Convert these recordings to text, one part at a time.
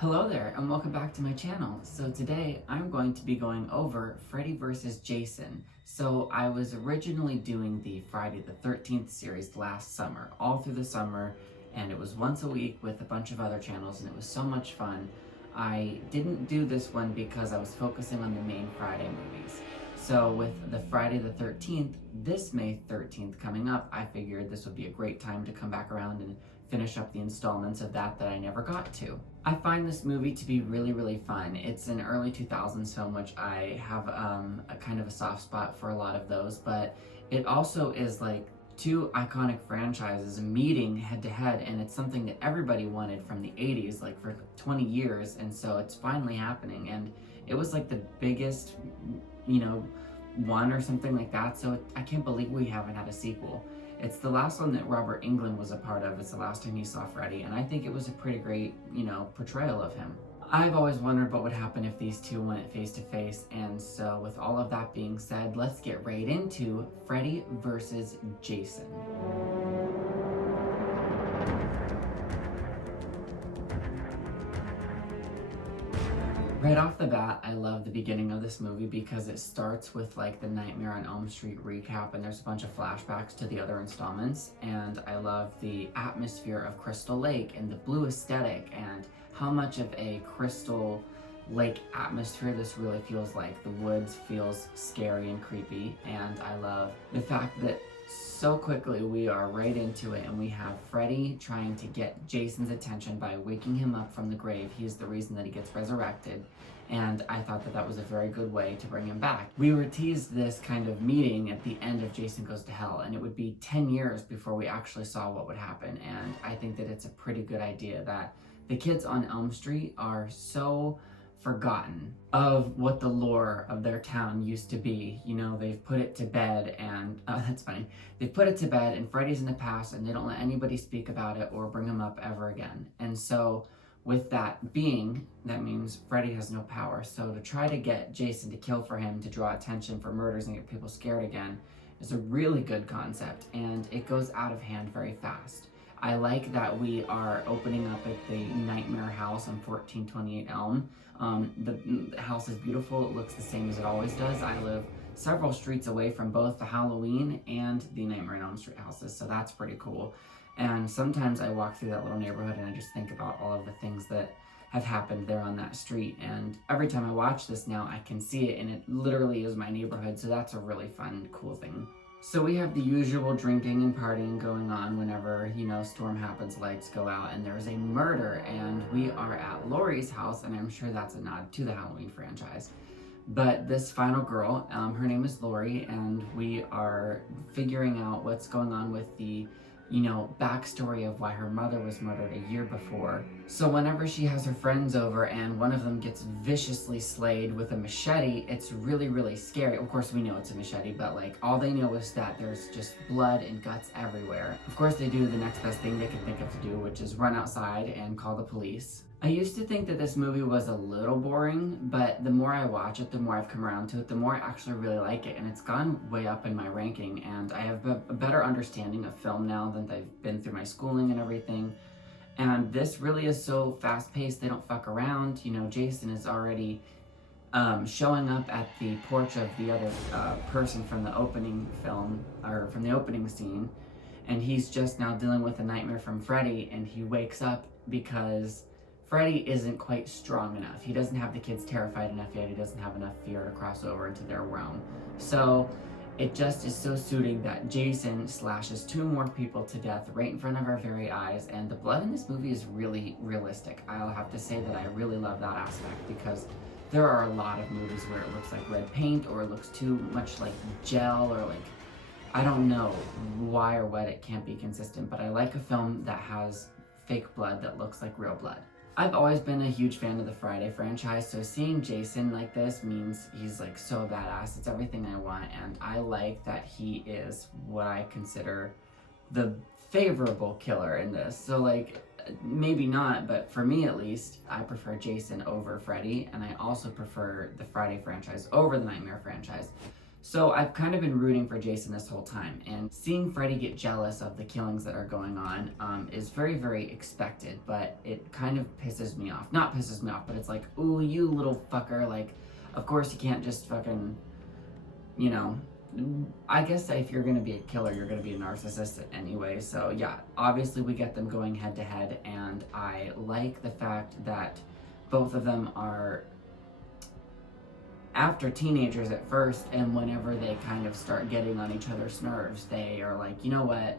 Hello there and welcome back to my channel. So today I'm going to be going over Freddy vs. Jason. So I was originally doing the Friday the 13th series last summer, all through the summer, and it was once a week with a bunch of other channels and it was so much fun. I didn't do this one because I was focusing on the main Friday movies. So with the Friday the 13th, this May 13th coming up, I figured this would be a great time to come back around and finish up the installments of that I never got to. I find this movie to be really fun. It's an early 2000s film, which I have a kind of a soft spot for a lot of those, but it also is like two iconic franchises meeting head to head, and it's something that everybody wanted from the 80s, like for 20 years, and so it's finally happening, and it was like the biggest, one or something like that, so I can't believe we haven't had a sequel. It's the last one that Robert Englund was a part of. It's the last time he saw Freddy, and I think it was a pretty great, portrayal of him. I've always wondered what would happen if these two went face to face, and so with all of that being said, let's get right into Freddy versus Jason. Right off the bat, I love the beginning of this movie because it starts with like the Nightmare on Elm Street recap, and there's a bunch of flashbacks to the other installments, and I love the atmosphere of Crystal Lake and the blue aesthetic and how much of a Crystal Lake atmosphere this really feels like. The woods feels scary and creepy, and I love the fact that so quickly we are right into it, and we have Freddy trying to get Jason's attention by waking him up from the grave. He's the reason that he gets resurrected, and I thought that that was a very good way to bring him back. We were teased this kind of meeting at the end of Jason Goes to Hell, and it would be 10 years before we actually saw what would happen, and I think that it's a pretty good idea that the kids on Elm Street are so forgotten of what the lore of their town used to be. They've put it to bed, and that's funny. They've put it to bed, and Freddy's in the past, and they don't let anybody speak about it or bring him up ever again. And so with that being, that means Freddy has no power. So to try to get Jason to kill for him, to draw attention for murders and get people scared again, is a really good concept, and it goes out of hand very fast. I like that we are opening up at the Nightmare house on 1428 Elm. The house is beautiful. It looks the same as it always does. I live several streets away from both the Halloween and the Nightmare on Elm Street houses, so that's pretty cool. And sometimes I walk through that little neighborhood and I just think about all of the things that have happened there on that street, and every time I watch this now I can see it, and it literally is my neighborhood, so that's a really fun, cool thing. So we have the usual drinking and partying going on whenever, storm happens, lights go out, and there's a murder, and we are at Laurie's house, and I'm sure that's a nod to the Halloween franchise. But this final girl, her name is Laurie, and we are figuring out what's going on with the backstory of why her mother was murdered a year before. So whenever she has her friends over and one of them gets viciously slayed with a machete, it's really scary. Of course we know it's a machete, but like all they know is that there's just blood and guts everywhere. Of course they do the next best thing they can think of to do, which is run outside and call the police. I used to think that this movie was a little boring, but the more I watch it, the more I've come around to it, the more I actually really like it, and it's gone way up in my ranking, and I have a better understanding of film now than I've been through my schooling and everything. And this really is so fast-paced, they don't fuck around. Jason is already showing up at the porch of the other person from the opening film, or from the opening scene, and he's just now dealing with a nightmare from Freddy, and he wakes up because Freddy isn't quite strong enough. He doesn't have the kids terrified enough yet. He doesn't have enough fear to cross over into their realm. So it just is so suiting that Jason slashes two more people to death right in front of our very eyes, and the blood in this movie is really realistic. I'll have to say that I really love that aspect, because there are a lot of movies where it looks like red paint, or it looks too much like gel, or like, I don't know why or what, it can't be consistent, but I like a film that has fake blood that looks like real blood. I've always been a huge fan of the Friday franchise, so seeing Jason like this means he's like so badass. It's everything I want, and I like that he is what I consider the favorable killer in this. So like, maybe not, but for me at least, I prefer Jason over Freddy, and I also prefer the Friday franchise over the Nightmare franchise. So I've kind of been rooting for Jason this whole time, and seeing Freddy get jealous of the killings that are going on is very, very expected, but it kind of pisses me off. Not pisses me off, but it's like, ooh, you little fucker, like, of course you can't just fucking, you know, I guess if you're gonna be a killer, you're gonna be a narcissist anyway. So yeah, obviously we get them going head to head, and I like the fact that both of them are after teenagers at first, and whenever they kind of start getting on each other's nerves, they are like, you know what,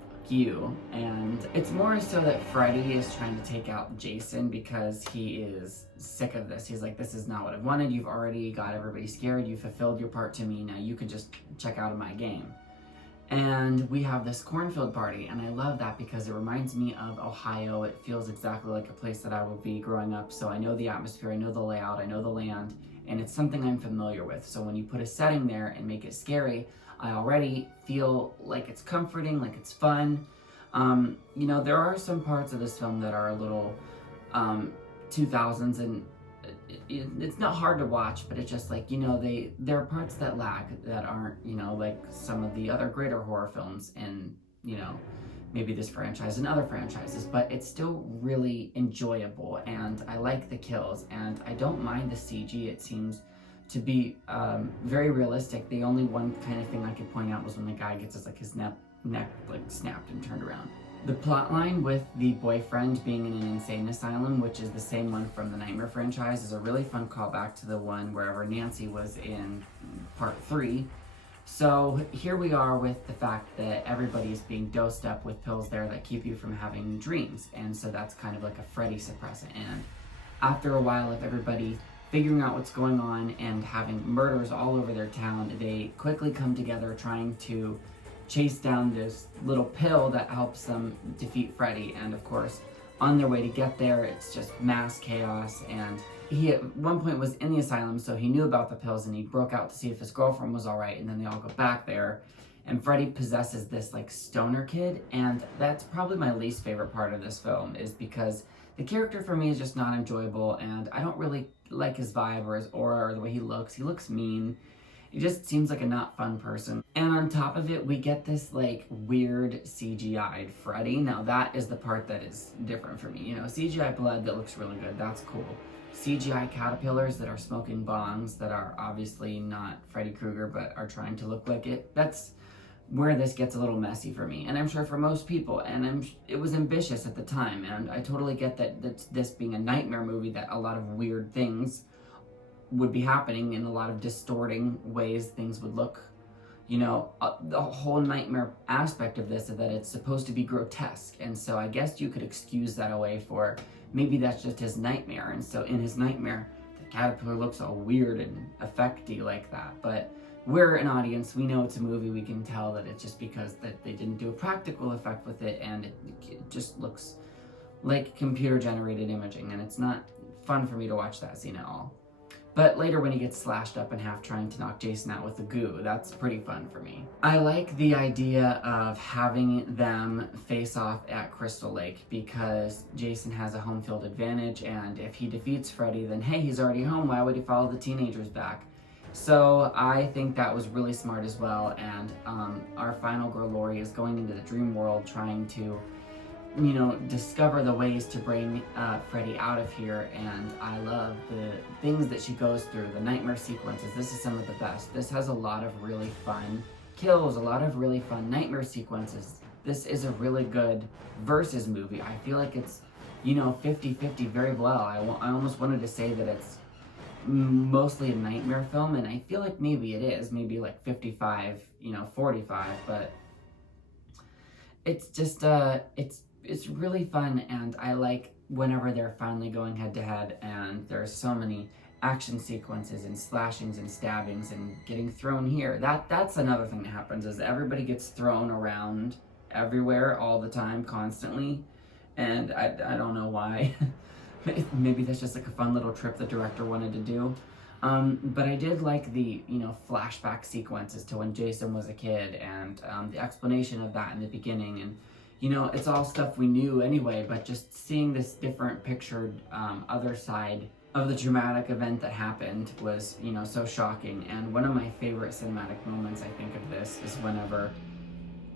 fuck you. And it's more so that Freddy is trying to take out Jason because he is sick of this. He's like, this is not what I wanted. You've already got everybody scared. You fulfilled your part to me. Now you can just check out of my game. And we have this cornfield party, and I love that because it reminds me of Ohio. It feels exactly like a place that I would be growing up, so I know the atmosphere, I know the layout, I know the land, and it's something I'm familiar with. So when you put a setting there and make it scary, I already feel like it's comforting, like it's fun. You know, there are some parts of this film that are a little 2000s, and it's not hard to watch, but it's just like, you know, there are parts that lag that aren't, you know, like some of the other greater horror films in, you know, maybe this franchise and other franchises, but it's still really enjoyable, and I like the kills, and I don't mind the CG. It seems to be very realistic. The only one kind of thing I could point out was when the guy gets his neck like snapped and turned around. The plotline with the boyfriend being in an insane asylum, which is the same one from the Nightmare franchise, is a really fun callback to the one wherever Nancy was in part 3. So here we are with the fact that everybody's being dosed up with pills there that keep you from having dreams, and so that's kind of like a Freddy suppressant. And after a while of everybody figuring out what's going on and having murders all over their town, they quickly come together trying to chase down this little pill that helps them defeat Freddy. And of course, on their way to get there, it's just mass chaos. And he at one point was in the asylum, so he knew about the pills, and he broke out to see if his girlfriend was all right, and then they all go back there. And Freddy possesses this like stoner kid, and that's probably my least favorite part of this film, is because the character for me is just not enjoyable, and I don't really like his vibe or his aura or the way he looks. He looks mean. He just seems like a not fun person. And on top of it, we get this like weird CGI'd Freddy. Now that is the part that is different for me. You know, CGI blood that looks really good, that's cool. CGI caterpillars that are smoking bongs that are obviously not Freddy Krueger but are trying to look like it. That's where this gets a little messy for me, and I'm sure for most people, and it was ambitious at the time, and I totally get that this being a nightmare movie, that a lot of weird things would be happening in a lot of distorting ways things would look. You know, the whole nightmare aspect of this is that it's supposed to be grotesque, and so I guess you could excuse that away for maybe that's just his nightmare, and so in his nightmare the caterpillar looks all weird and effecty like that. But we're an audience, we know it's a movie, we can tell that it's just because that they didn't do a practical effect with it, and it just looks like computer generated imaging, and it's not fun for me to watch that scene at all. But later when he gets slashed up in half trying to knock Jason out with the goo, that's pretty fun for me. I like the idea of having them face off at Crystal Lake because Jason has a home field advantage, and if he defeats Freddy, then hey, he's already home, why would he follow the teenagers back? So I think that was really smart as well, and our final girl Lori is going into the dream world trying to, you know, discover the ways to bring Freddy out of here, and I love the things that she goes through, the nightmare sequences. This is some of the best. This has a lot of really fun kills, a lot of really fun nightmare sequences. This is a really good versus movie. I feel like it's, you know, 50-50 very well. I almost wanted to say that it's mostly a nightmare film, and I feel like maybe it is, maybe like 55, you know, 45, but it's just, it's really fun, and I like whenever they're finally going head to head, and there's so many action sequences and slashings and stabbings and getting thrown here. That's another thing that happens, is everybody gets thrown around everywhere all the time, constantly, and I don't know why. Maybe that's just like a fun little trip the director wanted to do. But I did like the, you know, flashback sequences to when Jason was a kid, and the explanation of that in the beginning, and you know, it's all stuff we knew anyway, but just seeing this different pictured other side of the dramatic event that happened was, you know, so shocking. And one of my favorite cinematic moments, I think, of this is whenever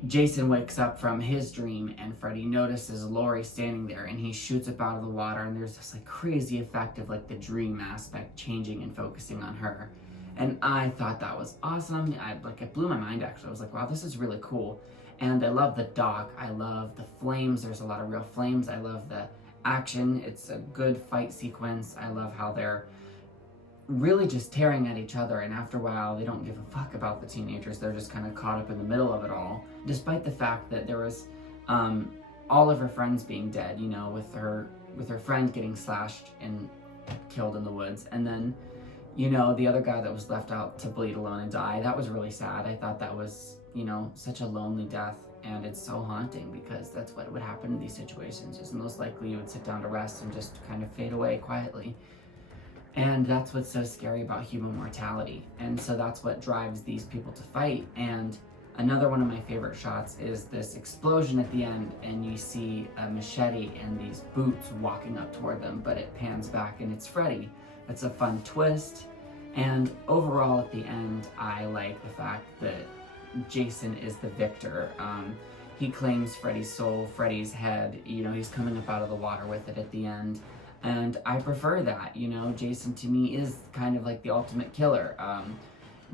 Jason wakes up from his dream and Freddy notices Laurie standing there and he shoots up out of the water, and there's this like crazy effect of like the dream aspect changing and focusing on her. And I thought that was awesome. It blew my mind actually. I was like, wow, this is really cool. And I love the dock. I love the flames. There's a lot of real flames. I love the action. It's a good fight sequence. I love how they're really just tearing at each other, and after a while they don't give a fuck about the teenagers. They're just kind of caught up in the middle of it all, despite the fact that there was all of her friends being dead, you know, with her friend getting slashed and killed in the woods, and then, you know, the other guy that was left out to bleed alone and die. That was really sad. I thought that was, you know, such a lonely death, and it's so haunting because that's what would happen in these situations. Is most likely you would sit down to rest and just kind of fade away quietly. And that's what's so scary about human mortality. And so that's what drives these people to fight. And another one of my favorite shots is this explosion at the end, and you see a machete and these boots walking up toward them, but it pans back and it's Freddy. It's a fun twist. And overall at the end, I like the fact that Jason is the victor. He claims Freddy's soul, Freddy's head. You know, he's coming up out of the water with it at the end. And I prefer that, you know. Jason to me is kind of like the ultimate killer.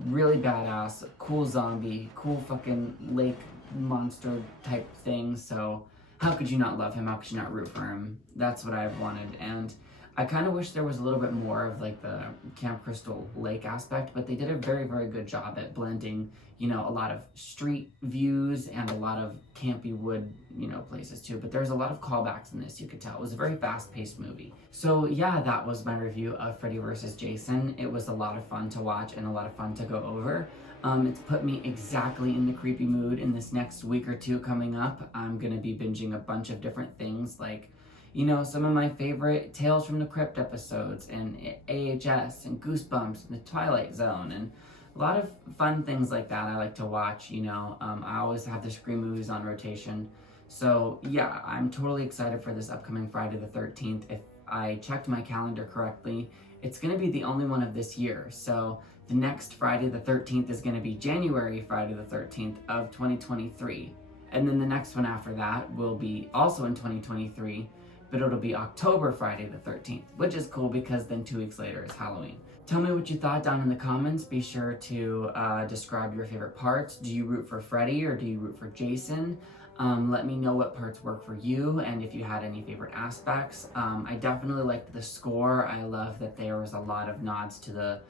Really badass, cool zombie, cool fucking lake monster type thing. So how could you not love him? How could you not root for him? That's what I've wanted. And I kind of wish there was a little bit more of like the Camp Crystal Lake aspect, but they did a very, very good job at blending, you know, a lot of street views and a lot of campy wood, you know, places too. But there's a lot of callbacks in this, you could tell. It was a very fast-paced movie. So yeah, that was my review of Freddy vs. Jason. It was a lot of fun to watch and a lot of fun to go over. It's put me exactly in the creepy mood. In this next week or two coming up, I'm gonna be binging a bunch of different things, like, you know, some of my favorite Tales from the Crypt episodes, and AHS, and Goosebumps, and The Twilight Zone, and a lot of fun things like that I like to watch, you know. I always have the Scream movies on rotation. So yeah, I'm totally excited for this upcoming Friday the 13th. If I checked my calendar correctly, it's going to be the only one of this year. So the next Friday the 13th is going to be January Friday the 13th of 2023. And then the next one after that will be also in 2023, but it'll be October Friday the 13th, which is cool because then 2 weeks later is Halloween. Tell me what you thought down in the comments. Be sure to describe your favorite parts. Do you root for Freddy or do you root for Jason? Let me know what parts work for you and if you had any favorite aspects. I definitely liked the score. I love that there was a lot of nods to the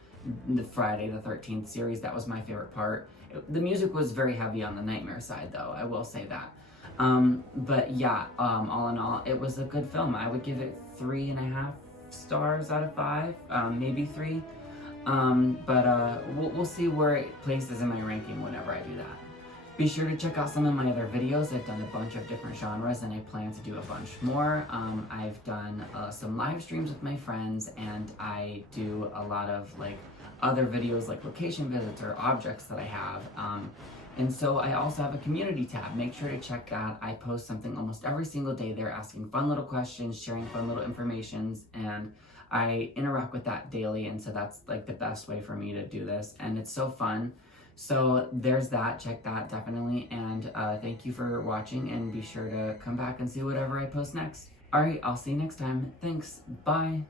Friday the 13th series. That was my favorite part. The music was very heavy on the nightmare side though, I will say that. But yeah, all in all, it was a good film. I would give it 3.5 stars out of 5, maybe 3. We'll see where it places in my ranking whenever I do that. Be sure to check out some of my other videos. I've done a bunch of different genres and I plan to do a bunch more. I've done some live streams with my friends, and I do a lot of like other videos like location visits or objects that I have. And so I also have a community tab. Make sure to check that. I post something almost every single day there, asking fun little questions, sharing fun little informations, and I interact with that daily. And so that's like the best way for me to do this. And it's so fun. So there's that. Check that definitely. And thank you for watching, and be sure to come back and see whatever I post next. All right, I'll see you next time. Thanks. Bye.